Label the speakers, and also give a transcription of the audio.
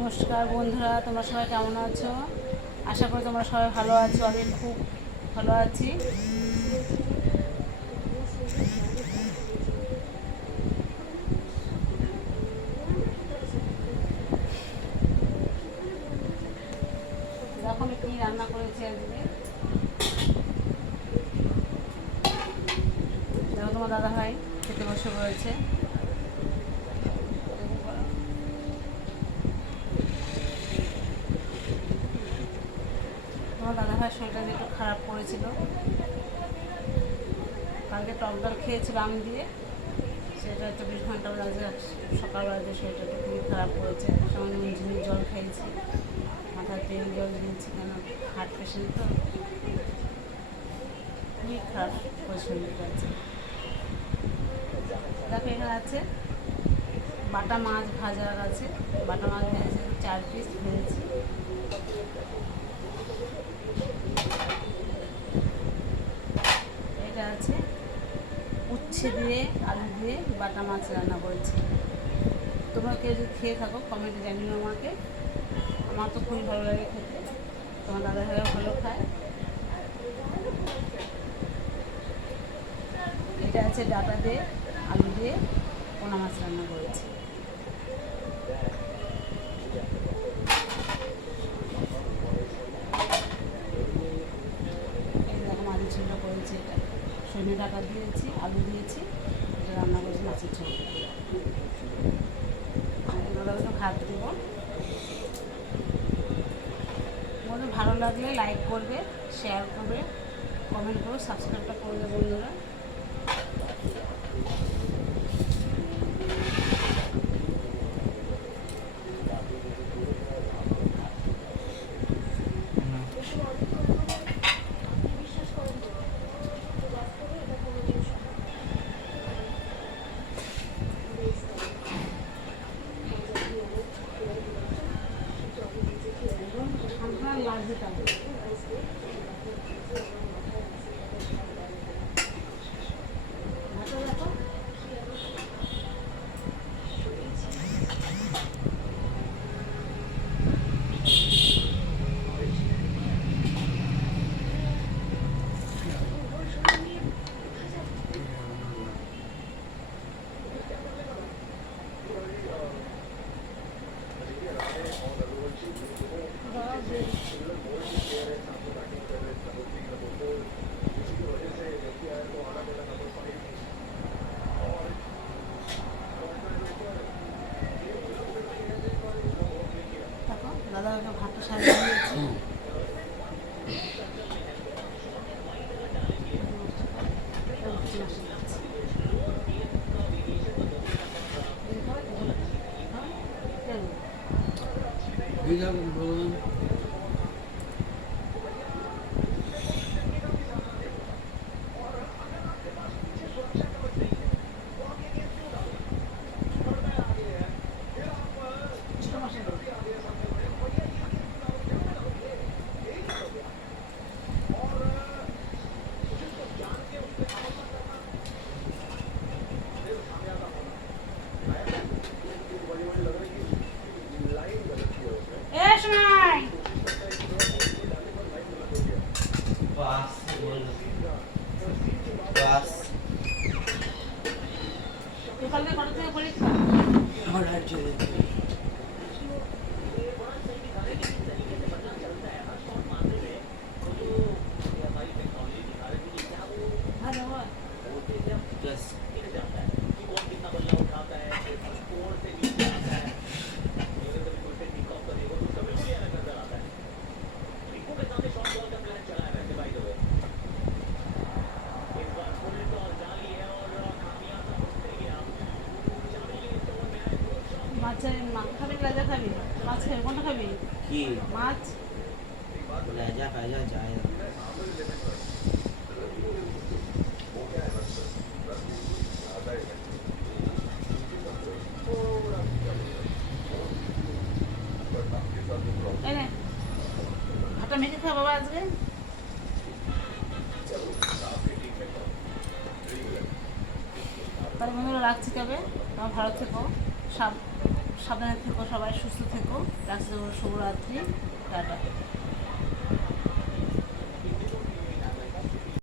Speaker 1: নমস্কার বন্ধুরা, তোমরা সবাই কেমন আছো? আশা করি তোমরা সবাই ভালো আছো, আমি খুব ভালো আছি। দেখো রান্না তোমার দাদা ভাই খেতে বসে পড়েছে তোমার দাদা ভাই শরীরটা যে একটু খারাপ করেছিল, কালকে টক ডাল খেয়েছিল আম দিয়ে, সেটা চব্বিশ ঘণ্টা বাজে সকালবেলা যে শরীরটা একটু খুবই খারাপ করেছে, সামান্য ঝিমির জল খেয়েছি, মাথায় তেল জল দিয়েছি কেন, হার্ট পেশেন্ট তো, খুবই খারাপ করে শরীরটা আছে দেখো এখানে আছে, বাটা মাছ ভাজা আছে, বাটা মাছ ভেজেছি, চার পিস ভেজেছি এটা আছে উচ্ছে দিয়ে, আলু দিয়ে বাটা মাছ রান্না করেছি। তোমরা কেউ যদি খেয়ে থাকো, কমেন্টে জানিও আমাকে। আমার তো খুবই ভালো লাগে খেতে। তোমার দাদা ভাইও ভালো খায়। এটা আছে ডাটা দিয়ে, আলু দিয়ে পোনা মাছ রান্না করেছি। মাছের করেছি এটা। সজনে ডাটা দিয়েছি, আলু দিয়েছি এটা রান্না করেছি মাছের এগুলো তো ভাত দেবো। তোমাদের ভালো লাগলে লাইক করবে শেয়ার করবে কমেন্ট করবে সাবস্ক্রাইবটা করবে বন্ধুরা আমরা লাগবে তাহলে ভাতটা দেখো ওকে ভাতটা সাজিয়ে
Speaker 2: এই যাবেন বললাম বাস বল বাস
Speaker 1: তুই কালকে কটা থেকে পরীক্ষা
Speaker 2: আমার আর চলে
Speaker 1: ভালো মাছের মাছ খাবি লাজা খাবি? মাছ খাবি কোনটা খাবি?
Speaker 2: কি?
Speaker 1: মাছ?
Speaker 2: লেজা ফেজা যায়
Speaker 1: ভাতটা মেখে খাওয়া বাবা আজকে। তাহলে বন্ধুরা রাখছি তবে। তোমরা ভালো থেকো। সাব সাবধানে থেকো সবাই সুস্থ থেকো। রাখছি শুভরাত্রি। টাটা।